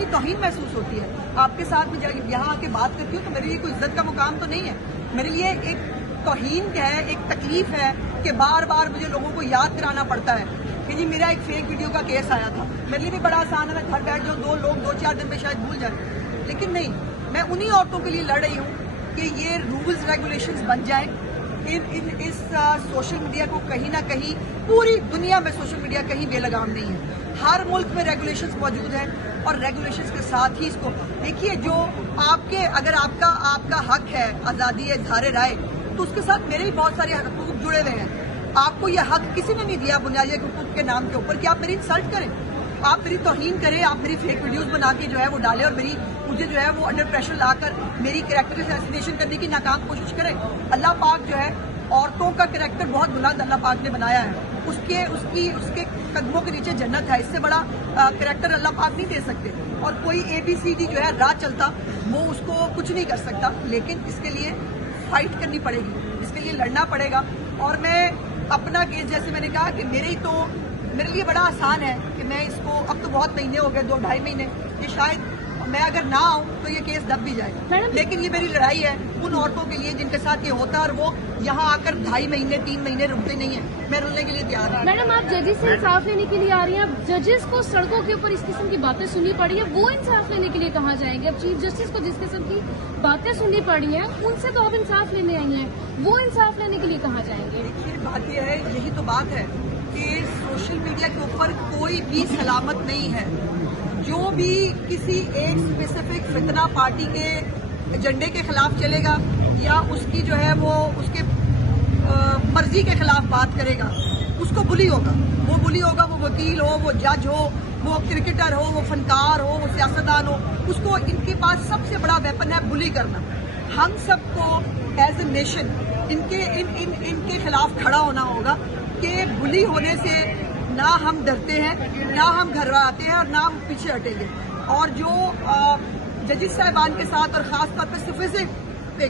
اپنی توہین محسوس ہوتی ہے. آپ کے ساتھ میں جب یہاں آ کے بات کرتی ہوں تو میرے لیے کوئی عزت کا مقام تو نہیں ہے. میرے لیے ایک توہین ہے, ایک تکلیف ہے کہ بار بار مجھے لوگوں کو یاد کرانا پڑتا ہے کہ جی میرا ایک فیک ویڈیو کا کیس آیا تھا. میرے لیے بھی بڑا آسان ہے, میں گھر بیٹھ جاؤں, 2 لوگ 2-4 دن میں شاید بھول جائیں, لیکن نہیں, میں انہی عورتوں کے لیے لڑ رہی ہوں کہ یہ رولز ریگولیشنز بن جائیں. اس سوشل میڈیا کو کہیں نہ کہیں, پوری دنیا میں سوشل میڈیا کہیں بے لگام نہیں ہے. ہر ملک میں ریگولیشنز موجود ہیں اور ریگولیشنز کے ساتھ ہی اس کو دیکھیے. جو اگر آپ کا حق ہے آزادی اظہار رائے, تو اس کے ساتھ میرے بھی بہت سارے حقوق جڑے ہوئے ہیں. آپ کو یہ حق کسی نے نہیں دیا بنیادی حقوق کے نام کے اوپر کہ آپ میری انسلٹ کریں, آپ میری توہین کریں, آپ میری فیک ویڈیوز بنا کے جو ہے وہ ڈالیں اور مجھے جو ہے وہ انڈر پریشر لا کر میری کریکٹر اسیسینیشن کرنے کی ناکام کوشش کریں. اللہ پاک جو ہے عورتوں کا کریکٹر بہت بلند اللہ پاک نے بنایا ہے. اس کے قدموں کے نیچے جنت ہے. اس سے بڑا کریکٹر اللہ پاک نہیں دے سکتے. اور کوئی ABCD جو ہے راہ چلتا وہ اس کو کچھ نہیں کر سکتا. لیکن اس کے لیے فائٹ کرنی پڑے گی, اس کے لیے لڑنا پڑے گا. اور میں اپنا کیس, جیسے میں نے کہا کہ میرے لیے بڑا آسان ہے کہ میں اس کو, اب تو بہت مہینے ہو گئے, 2-2.5 مہینے, کہ شاید میں اگر نہ آؤں تو یہ کیس دب بھی جائے. لیکن یہ میری لڑائی ہے ان عورتوں کے لیے جن کے ساتھ یہ ہوتا ہے اور وہ یہاں آ کر 2.5 مہینے 3 مہینے رکتے نہیں ہیں. میں رلنے کے لیے تیار ہوں. میڈم, آپ ججز سے انصاف لینے کے لیے آ رہی ہیں, اب ججز کو سڑکوں کے اوپر اس قسم کی باتیں سننی پڑی ہے, وہ انصاف لینے کے لیے کہاں جائیں گے؟ اب چیف جسٹس کو جس قسم کی باتیں سننی پڑی ہیں ان سے تو اب انصاف لینے آئی ہیں, وہ انصاف لینے کے لیے کہاں جائیں گے؟ دیکھیے بات یہ ہے, یہی تو بات ہے کہ سوشل میڈیا کے اوپر کوئی بھی سلامت نہیں ہے. جو بھی کسی ایک اسپیسیفک فتنہ پارٹی کے ایجنڈے کے خلاف چلے گا یا اس کی جو ہے وہ اس کے مرضی کے خلاف بات کرے گا, اس کو بلی ہوگا. وہ بلی ہوگا, وہ وکیل ہو, وہ جج ہو, وہ کرکٹر ہو, وہ فنکار ہو, وہ سیاستدان ہو. اس کو ان کے پاس سب سے بڑا ویپن ہے بلی کرنا. ہم سب کو ایز اے نیشن ان کے خلاف کھڑا ہونا ہوگا کہ بلی ہونے سے نہ ہم ڈرتے ہیں, نہ ہم گھبراتے ہیں اور نہ ہم پیچھے ہٹیں گے. اور جو ججز صاحبان کے ساتھ اور خاص طور پہ سفیسک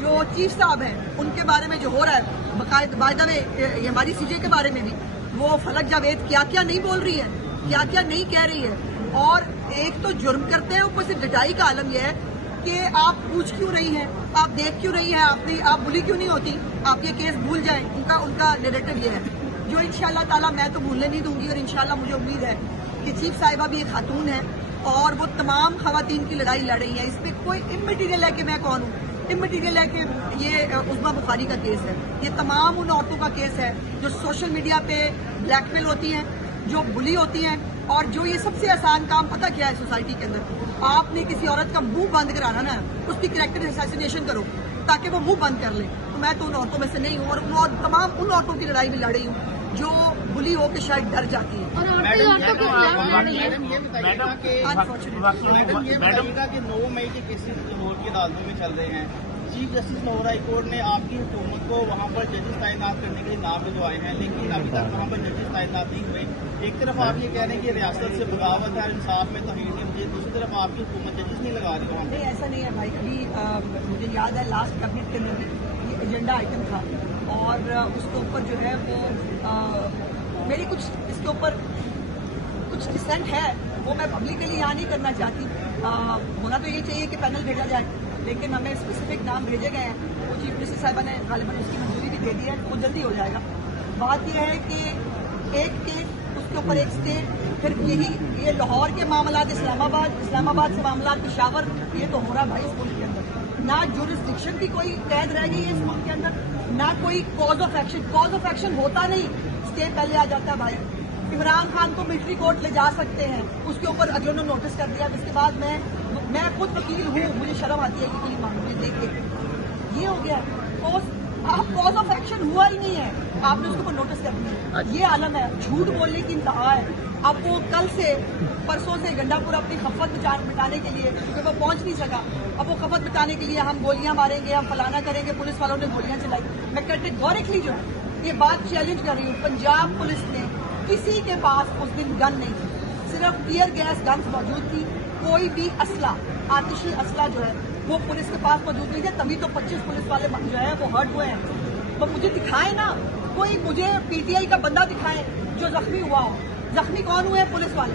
جو چیف صاحب ہیں ان کے بارے میں جو ہو رہا ہے, باقاعدہ یہ ہماری CJ کے بارے میں بھی وہ فلک جاوید کیا کیا نہیں بول رہی ہے, کیا کیا نہیں کہہ رہی ہے. اور ایک تو جرم کرتے ہیں, اوپر سے ڈٹائی کا عالم یہ ہے کہ آپ پوچھ کیوں رہی ہیں, آپ دیکھ کیوں رہی ہیں, آپ بلی کیوں نہیں ہوتی, آپ یہ کیس بھول جائیں. ان کا نیریٹو یہ ہے جو انشاءاللہ تعالیٰ میں تو بھولنے نہیں دوں گی. اور انشاءاللہ مجھے امید ہے کہ چیف صاحبہ بھی ایک خاتون ہے اور وہ تمام خواتین کی لڑائی لڑ رہی ہیں. اس میں کوئی امٹیریل ہے کہ میں کون ہوں, امٹیریل ہے کہ یہ عظمیٰ بخاری کا کیس ہے. یہ تمام ان عورتوں کا کیس ہے جو سوشل میڈیا پہ بلیک میل ہوتی ہیں, جو بلی ہوتی ہیں. اور جو یہ سب سے آسان کام پتہ کیا ہے سوسائٹی کے اندر, آپ نے کسی عورت کا منہ بند کرانا نا, اس کی کریکٹر اسیسینیشن کرو تاکہ وہ منہ بند کر لیں. تو میں تو ان عورتوں میں سے نہیں ہوں, اور تمام ان عورتوں کی لڑائی میں لڑ رہی ہوں جو بلی ہو کے شاید ڈر جاتی ہے. اور عورتوں کے خلاف لڑ رہی ہے. میڈم کا کہ 9 مئی کے کیسز لاہور کی عدالتوں میں چل رہے ہیں, chief justice Lahore high court نے آپ کی حکومت کو وہاں پر ججز تعینات کرنے کے لیے نام بھجوائے ہیں, لیکن ابھی تک وہاں پر ججز تعینات نہیں ہوئے. ایک طرف آپ یہ کہہ رہے ہیں کہ ریاست سے بغاوت ہے, انصاف میں توہین ہے, دوسری طرف آپ کی حکومت ججز نہیں لگا رہی وہاں. نہیں, ایسا نہیں ہے بھائی. ابھی مجھے یاد ہے لاسٹ کیبنٹ کے اندر بھی یہ ایجنڈا آئٹم تھا اور اس کے اوپر جو ہے وہ میری کچھ اس کے اوپر کچھ ڈسینٹ ہے, وہ میں پبلکلی یہاں نہیں کرنا چاہتی. ہونا تو یہی چاہیے کہ پینل بھیجا جائے, لیکن ہمیں اسپیسیفک نام بھیجے گئے ہیں. وہ چیف جسٹس صاحبہ نے غالباً اس کی منظوری بھی دے دی ہے, وہ جلدی ہو جائے گا. بات یہ ہے کہ ایک کیس اس کے اوپر ایک اسٹیٹ, پھر یہ لاہور کے معاملات اسلام آباد سے معاملات پشاور, یہ تو ہو رہا بھائی اس ملک کے اندر. نہ جورسڈکشن کی کوئی قید رہ گئی ہے اس ملک کے اندر, نہ کوئی کاز آف ایکشن ہوتا نہیں. اسٹے پہلے آ جاتا ہے بھائی. عمران خان کو ملٹری کورٹ لے جا سکتے ہیں, اس کے اوپر اجلوں نے نوٹس کر دیا. اس کے بعد میں خود وکیل ہوں, مجھے شرم آتی ہے کہ وکیل معاملے دیکھ کے یہ ہو گیا. آپ کاز آف ایکشن ہوا ہی نہیں ہے, آپ نے اس کے اوپر نوٹس کر دیا. یہ عالم ہے, جھوٹ بولنے کی انتہا ہے. اب وہ کل سے پرسوں سے گنڈا پورا اپنی خفت مٹانے کے لیے, کیونکہ وہ پہنچ نہیں سکا, اب وہ خفت مٹانے کے لیے ہم گولیاں ماریں گے, ہم فلانا کریں گے, پولیس والوں نے گولیاں چلائی. میں کیٹیگورکلی جو ہے یہ بات چیلنج کر رہی ہوں, پنجاب پولیس نے کسی کے پاس اس دن گن نہیں تھی, صرف ٹیئر گیس گنز موجود تھی. کوئی بھی اسلحہ, آتشی اسلحہ جو ہے وہ پولیس کے پاس موجود نہیں ہے. تبھی تو 25 پولیس والے جو ہے وہ ہرٹ ہوئے ہیں. تو مجھے دکھائے نا, کوئی مجھے PTI کا بندہ دکھائے جو زخمی ہوا ہو. زخمی کون ہوئے ہیں؟ پولیس والے.